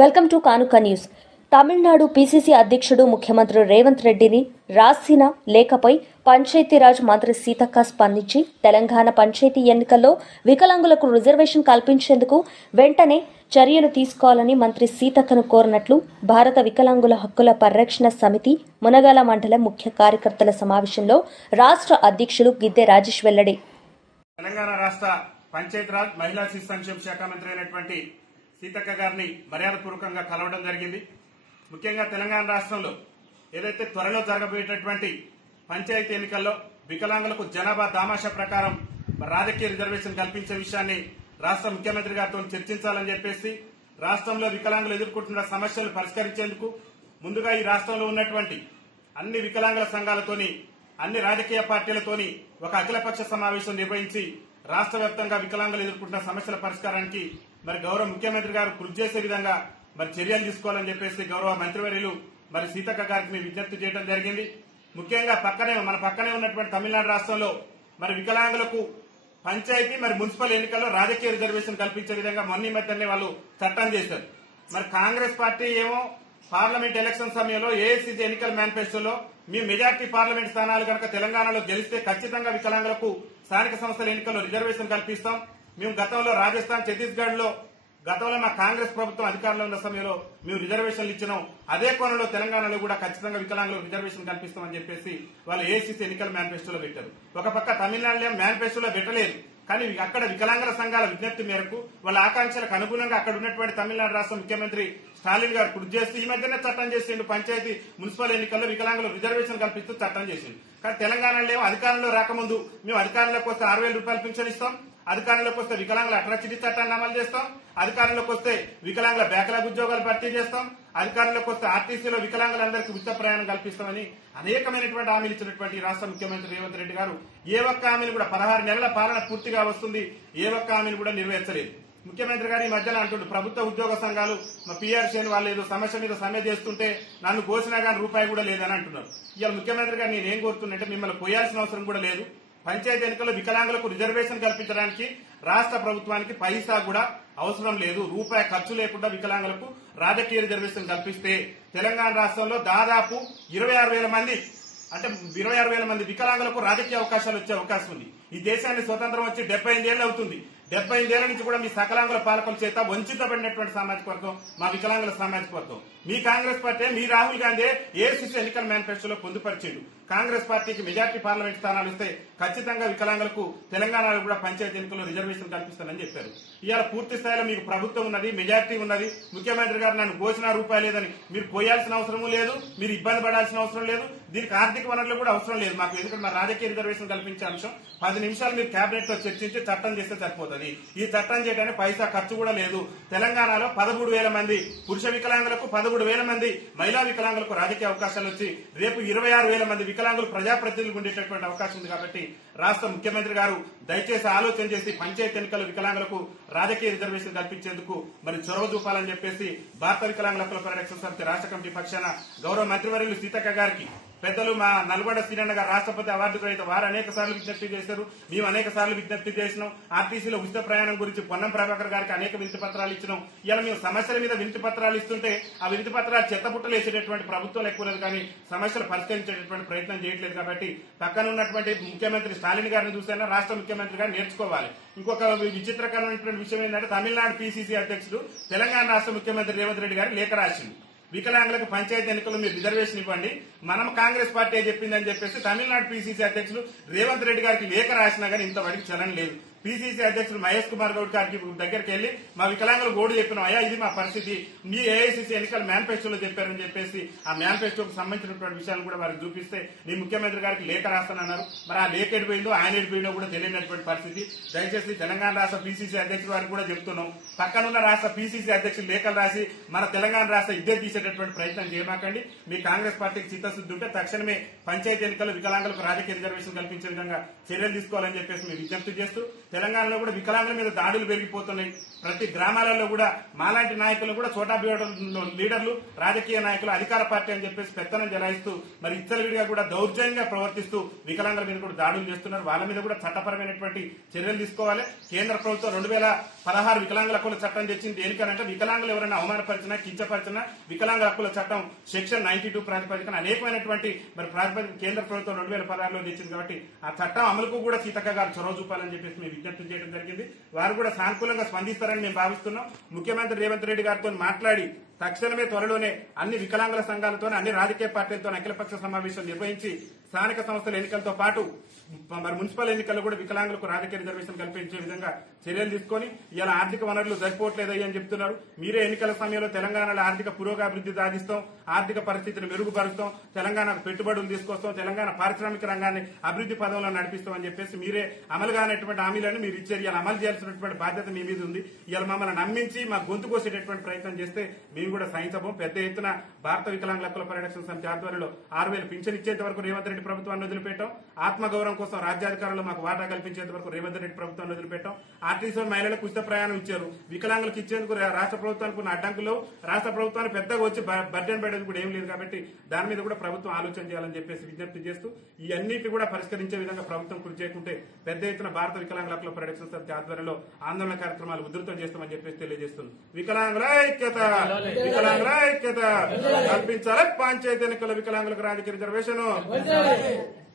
Welcome to Kanuka news Tamil Nadu PCC అధ్యక్షుడు ముఖ్యమంత్రి రేవంత్ రెడ్డిని రాసిన లేఖపై పంచాయతీరాజ్ మంత్రి సీతక్క స్పందించి తెలంగాణ పంచాయతీ ఎన్నికల్లో వికలాంగులకు రిజర్వేషన్ కల్పించేందుకు వెంటనే చర్యలు తీసుకోవాలని మంత్రి సీతక్కను కోరినట్లు భారత వికలాంగుల హక్కుల పరిరక్షణ సమితి మునగాల మండలం ముఖ్య కార్యకర్తల సమావేశంలో రాష్ట్ర అధ్యక్షులు గిద్దె రాజేష్ వెల్లడి తెలంగాణ రాష్ట్ర పంచాయతీరాజ్ మహిళా శిశు సంక్షేమ శాఖ మంత్రి అయినటువంటి సీతక్క గారిని మర్యాదపూర్వకంగా కలవడం జరిగింది ముఖ్యంగా తెలంగాణ రాష్ట్రంలో ఏదైతే త్వరలో జరగబోయేటటువంటి పంచాయతీ ఎన్నికల్లో వికలాంగులకు జనాభా దామాషా ప్రకారం రాజకీయ రిజర్వేషన్ కల్పించే విషయాన్ని రాష్ట్ర ముఖ్యమంత్రి గారితో చర్చించాలని చెప్పేసి రాష్ట్రంలో వికలాంగులు ఎదుర్కొంటున్న సమస్యలు పరిష్కరించేందుకు ముందుగా ఈ రాష్ట్రంలో ఉన్నటువంటి అన్ని వికలాంగుల సంఘాలతోని అన్ని రాజకీయ పార్టీలతోని ఒక అఖిలపక్ష సమావేశం నిర్వహించి రాష్ట్ర వ్యాప్తంగా వికలాంగులు ఎదుర్కొంటున్న సమస్యల పరిష్కారానికి మరి గౌరవ ముఖ్యమంత్రి గారు కృషి చేసే విధంగా మరి చర్యలు తీసుకోవాలని చెప్పేసి గౌరవ మంత్రివర్యులు మరి సీతక్క గారికి మేము విజ్ఞప్తి చేయడం జరిగింది ముఖ్యంగా పక్కనే మన పక్కనే ఉన్నటువంటి తమిళనాడు రాష్ట్రంలో మరి వికలాంగులకు పంచాయతీ మరి మున్సిపల్ ఎన్నికల్లో రాజకీయ రిజర్వేషన్ కల్పించే విధంగా మొన్న మధ్యనే వాళ్ళు చట్టం చేశారు మరి కాంగ్రెస్ పార్టీ ఏమో పార్లమెంట్ ఎలక్షన్ సమయంలో ఏఐసీసీ ఎన్నికల మేనిఫెస్టోలో మీ మెజార్టీ పార్లమెంట్ స్థానాలు కనుక తెలంగాణలో గెలిస్తే ఖచ్చితంగా వికలాంగులకు స్థానిక సంస్థల ఎన్నికల్లో రిజర్వేషన్ కల్పిస్తాం మేము గతంలో రాజస్థాన్ ఛత్తీస్గఢ్లో గతంలో మా కాంగ్రెస్ ప్రభుత్వం అధికారంలో ఉన్న సమయంలో మేము రిజర్వేషన్లు ఇచ్చినాం అదే కోణంలో తెలంగాణలో కూడా ఖచ్చితంగా వికలాంగులకు రిజర్వేషన్ కల్పిస్తామని చెప్పేసి వాళ్ళు ఏసీసీ ఎన్నికల మేనిఫెస్టోలో పెట్టారు ఒక పక్క తమిళనాడులో మేనిఫెస్టోలో పెట్టలేదు కానీ అక్కడ వికలాంగుల సంఘాల విజ్ఞప్తి మేరకు వాళ్ళ ఆకాంక్షలకు అనుగుణంగా అక్కడ ఉన్నటువంటి తమిళనాడు రాష్ట్ర ముఖ్యమంత్రి స్టాలిన్ గారు కృషి చేస్తూ ఈ మధ్యనే చట్టం చేసిండు పంచాయతీ మున్సిపల్ ఎన్నికల్లో వికలాంగులకు రిజర్వేషన్ కల్పిస్తూ చట్టం చేసిండు కానీ తెలంగాణలో అధికారంలో రాకముందు మేము అధికారంలోకి వస్తే ఆరు వేల రూపాయలు పింఛన్ ఇస్తాం అధికారంలోకి వస్తే వికలాంగుల అట్రాచిటీ చట్టాన్ని అమలు చేస్తాం అధికారంలోకి వస్తే వికలాంగుల బ్యాక్లాగ్ ఉద్యోగాలు భర్తీ చేస్తాం అధికారంలోకి వస్తే ఆర్టీసీలో వికలాంగులందరికీ ఉచిత ప్రయాణం కల్పిస్తామని అనేకమైనటువంటి హామీలు ఇచ్చినటువంటి రాష్ట్ర ముఖ్యమంత్రి రేవంత్ రెడ్డి గారు ఏ ఒక్క హామీలు కూడా పదహారు నెలల పాలన పూర్తిగా వస్తుంది ఏ ఒక్క హామీలు కూడా నెరవేర్చలేదు ముఖ్యమంత్రి గారు ఈ మధ్యన అంటుండ్రు ప్రభుత్వ ఉద్యోగ సంఘాలు మా పీఆర్సీ వాళ్ళు ఏదో సమస్య మీద సమ్మె చేస్తుంటే నన్ను కోసినా కానీ రూపాయి కూడా లేదని అంటున్నారు ఇవాళ ముఖ్యమంత్రి గారు నేనేం అంటే మిమ్మల్ని పోయాల్సిన అవసరం కూడా లేదు పంచాయతీ ఎన్నికల్లో వికలాంగులకు రిజర్వేషన్ కల్పించడానికి రాష్ట్ర ప్రభుత్వానికి పైసా కూడా అవసరం లేదు రూపాయి ఖర్చు లేకుండా వికలాంగులకు రాజకీయ రిజర్వేషన్ కల్పిస్తే తెలంగాణ రాష్ట్రంలో దాదాపు ఇరవై ఆరు వేల మంది అంటే ఇరవై ఆరు వేల మంది వికలాంగులకు రాజకీయ అవకాశాలు వచ్చే అవకాశం ఉంది ఈ దేశాన్ని స్వతంత్రం వచ్చి డెబ్బై ఎనిమిది ఏళ్ళు అవుతుంది డెబ్బై ఐదేళ్ల నుంచి కూడా మీ సకలాంగుల పాలకుల చేత వంచితపడినటువంటి సామాజిక వర్గం మా వికలాంగుల సామాజిక వర్గం మీ కాంగ్రెస్ పార్టీ మీ రాహుల్ గాంధీ ఏసీసీ ఎన్నికల మేనిఫెస్టోలో పొందుపరిచేడు కాంగ్రెస్ పార్టీకి మెజార్టీ పార్లమెంట్ స్థానాలు ఇస్తే ఖచ్చితంగా వికలాంగులకు తెలంగాణలో కూడా పంచాయతీ ఎన్నికల్లో రిజర్వేషన్ కల్పిస్తానని చెప్పారు ఇవాళ పూర్తి స్థాయిలో మీకు ప్రభుత్వం ఉన్నది మెజార్టీ ఉన్నది ముఖ్యమంత్రి గారు నన్ను కోసిన రూపాయి లేదని మీరు పోయాల్సిన అవసరం లేదు మీరు ఇబ్బంది పడాల్సిన అవసరం లేదు దీనికి ఆర్థిక వనరులు కూడా అవసరం లేదు మాకు ఎందుకంటే మా రాజకీయ రిజర్వేషన్ కల్పించే అంశం పది నిమిషాలు మీరు కేబినెట్ లో చర్చించి చట్టం చేస్తే సరిపోతుంది ఈ చట్టం చేయడానికి పైసా ఖర్చు కూడా లేదు తెలంగాణలో పదమూడు వేల మంది పురుష వికలాంగులకు పదమూడు వేల మంది మహిళా వికలాంగులకు రాజకీయ అవకాశాలు వచ్చి రేపు ఇరవై ఆరు వేల మంది వికలాంగులు ప్రజాప్రతినిధులు ఉండేటటువంటి అవకాశం ఉంది కాబట్టి రాష్ట్ర ముఖ్యమంత్రి గారు దయచేసి ఆలోచన చేసి పంచాయతీ ఎన్నికల వికలాంగులకు రాజకీయ రిజర్వేషన్ కల్పించేందుకు మరి చొరవ చూపాలని చెప్పేసి భారత వికలాంగుల హక్కుల పరిరక్షణ సమితి రాష్ట్ర కమిటీ పక్షాన గౌరవ మంత్రివర్యులు సీతక్క గారికి పెద్దలు మా నల్గొండ సీనియర్ గారు రాష్ట్రపతి అవార్డు గ్రహీత వారు అనేక సార్లు విజ్ఞప్తి చేశారు మేము అనేక సార్లు విజ్ఞప్తి చేసినాం ఆర్టీసీలో ఉచిత ప్రయాణం గురించి పొన్నం ప్రభాకర్ గారికి అనేక వినతి పత్రాలు ఇచ్చినాం ఇలా మేము సమస్యల మీద వినతి పత్రాలు ఇస్తుంటే ఆ వినతి పత్రాలు చెత్తపుట్టలు వేసేటటువంటి ప్రభుత్వం ఎక్కువ లేదు కానీ సమస్యలు పరిష్కరించేటటువంటి ప్రయత్నం చేయట్లేదు కాబట్టి పక్కన ఉన్నటువంటి ముఖ్యమంత్రి స్టాలిన్ గారిని చూసైనా రాష్ట్ర ముఖ్యమంత్రి గారు నేర్చుకోవాలి ఇంకొక విచిత్రకరమైనటువంటి విషయం ఏంటంటే తమిళనాడు పీసీసీ అధ్యక్షుడు తెలంగాణ రాష్ట్ర ముఖ్యమంత్రి రేవంత్ రెడ్డి గారు లేఖ రాసింది వికలాంగులకు పంచాయతీ ఎన్నికల్లో మీరు రిజర్వేషన్ ఇవ్వండి మనం కాంగ్రెస్ పార్టీ చెప్పిందని చెప్పేసి తమిళనాడు పీసీసీ అధ్యక్షులు రేవంత్ రెడ్డి గారికి లేఖ రాసినా కానీ ఇంతవరకు చలన లేదు పిసిసి అధ్యక్షుడు మహేష్ కుమార్ గౌడ్ గారికి దగ్గరికి వెళ్లి మా వికలాంగులు గోడు చెప్పినాం అయ్యా ఇది మా పరిస్థితి మీ ఏఐసిసి ఎన్నికల మేనిఫెస్టోలో చెప్పారని చెప్పేసి ఆ మేనిఫెస్టోకి సంబంధించినటువంటి విషయాలు కూడా వారికి చూపిస్తే మీ ముఖ్యమంత్రి గారికి లేఖ రాస్తానన్నారు మరి ఆ లేఖ ఎడిపోయిందో ఆయన ఎడిపోయిందో కూడా తెలియనటువంటి పరిస్థితి దయచేసి తెలంగాణ రాష్ట్ర పిసిసి అధ్యక్షుడు వారికి కూడా చెప్తున్నాం పక్కనున్న రాష్ట్ర పిసిసి అధ్యక్షులు లేఖలు రాసి మన తెలంగాణ రాష్ట్ర ఇద్దరు తీసేటటువంటి ప్రయత్నం చేయమాకండి మీ కాంగ్రెస్ పార్టీకి చిత్తశుద్ధి ఉంటే తక్షణమే పంచాయతీ ఎన్నికలు వికలాంగులకు రాజకీయ రిజర్వేషన్ కల్పించే విధంగా చర్యలు తీసుకోవాలని చెప్పేసి మేము విజ్ఞప్తి చేస్తూ తెలంగాణలో కూడా వికలాంగుల మీద దాడులు పెరిగిపోతున్నాయి ప్రతి గ్రామాలలో కూడా మాలాంటి నాయకులు కూడా చోటా లీడర్లు రాజకీయ నాయకులు అధికార పార్టీ అని చెప్పేసి పెత్తనం జలాయిస్తూ మరి ఇచ్చలవిడిగా కూడా దౌర్జన్యంగా ప్రవర్తిస్తూ వికలాంగుల మీద కూడా దాడులు చేస్తున్నారు వాళ్ళ మీద కూడా చట్టపరమైనటువంటి చర్యలు తీసుకోవాలి కేంద్ర ప్రభుత్వం రెండు వేల పదహారు వికలాంగుల హక్కుల చట్టం తెచ్చింది దేనికనంటే వికలాంగులు ఎవరైనా అవమానపరిచినా కించపరిచినా వికలాంగ హక్కుల చట్టం సెక్షన్ నైన్టీ టూ ప్రాతిపదికన అనేకమైనటువంటి మరి ప్రాతిపదిక కేంద్ర ప్రభుత్వం రెండు వేల పదహారులో తెచ్చింది కాబట్టి ఆ చట్టం అమలుకు కూడా సీతక్క గారు చొరవ చూపాలని చెప్పేసి మేము విజ్ఞప్తి చేయడం జరిగింది వారు కూడా సానుకూలంగా స్పందిస్తారని మేము భావిస్తున్నాం ముఖ్యమంత్రి రేవంత్ రెడ్డి గారితో మాట్లాడి తక్షణమే త్వరలోనే అన్ని వికలాంగుల సంఘాలతో అన్ని రాజకీయ పార్టీలతో అఖిలపక్ష సమావేశం నిర్వహించి స్థానిక సంస్థల ఎన్నికలతో పాటు మరి మున్సిపల్ ఎన్నికల్లో కూడా వికలాంగులకు రాజకీయ రిజర్వేషన్ కల్పించే విధంగా చర్యలు తీసుకొని ఇలా ఆర్థిక వనరులు సరిపోవట్లేదయ్య అని చెప్తున్నారు మీరే ఎన్నికల సమయంలో తెలంగాణలో ఆర్థిక పురోగాభివృద్ది సాధిస్తాం ఆర్థిక పరిస్థితిని మెరుగుపరుస్తాం తెలంగాణకు పెట్టుబడులు తీసుకొస్తాం తెలంగాణ పారిశ్రామిక రంగాన్ని అభివృద్ధి పదంలో నడిపిస్తామని చెప్పేసి మీరే అమలు కానటువంటి హామీలను మీరు ఇచ్చారు ఇలా అమలు చేయాల్సినటువంటి బాధ్యత మీ మీద ఉంది ఇలా మమ్మల్ని నమ్మించి మా గొంతు కోసేటటువంటి ప్రయత్నం చేస్తే మేము కూడా సహించబోం పెద్ద ఎత్తున భారత వికలాంగుల పరిరక్షణ సమితి ఆధ్వర్యంలో ఆరు వేలు పింఛన్ ఇచ్చేంత వరకు రేవంత్ రెడ్డి రెడ్డి ప్రభుత్వాన్ని వదిలిపెట్టాం ఆత్మగౌరవం కోసం రాజ్యాధికారులు మాకు వాటా కల్పించేంత వరకు రేవంత్ రెడ్డి ప్రభుత్వాన్ని వదిలిపెట్టాం ఆర్టీసీ మహిళలకు ఉచిత ప్రయాణం ఇచ్చారు వికలాంగులకు ఇచ్చేందుకు రాష్ట్ర ప్రభుత్వానికి ఉన్న అడ్డంకులు రాష్ట్ర ప్రభుత్వాన్ని పెద్దగా వచ్చి బర్డెన్ పెట్టేది కూడా ఏం లేదు కాబట్టి దాని మీద కూడా ప్రభుత్వం ఆలోచన చేయాలని చెప్పేసి విజ్ఞప్తి చేస్తూ ఈ అన్నింటి కూడా పరిష్కరించే విధంగా ప్రభుత్వం కృషి చేయకుంటే పెద్ద ఎత్తున భారత వికలాంగుల హక్కుల పరిరక్షణ సమితి ఆధ్వర్యంలో ఆందోళన కార్యక్రమాలు ఉధృతం చేస్తామని చెప్పేసి తెలియజేస్తుంది వికలాంగుల ఐక్యత వికలాంగుల ఐక్యత కల్పించాలి పంచాయతీ ఎన్నికల వికలాంగులకు రాజకీయ రిజర్వేషన్ Amém.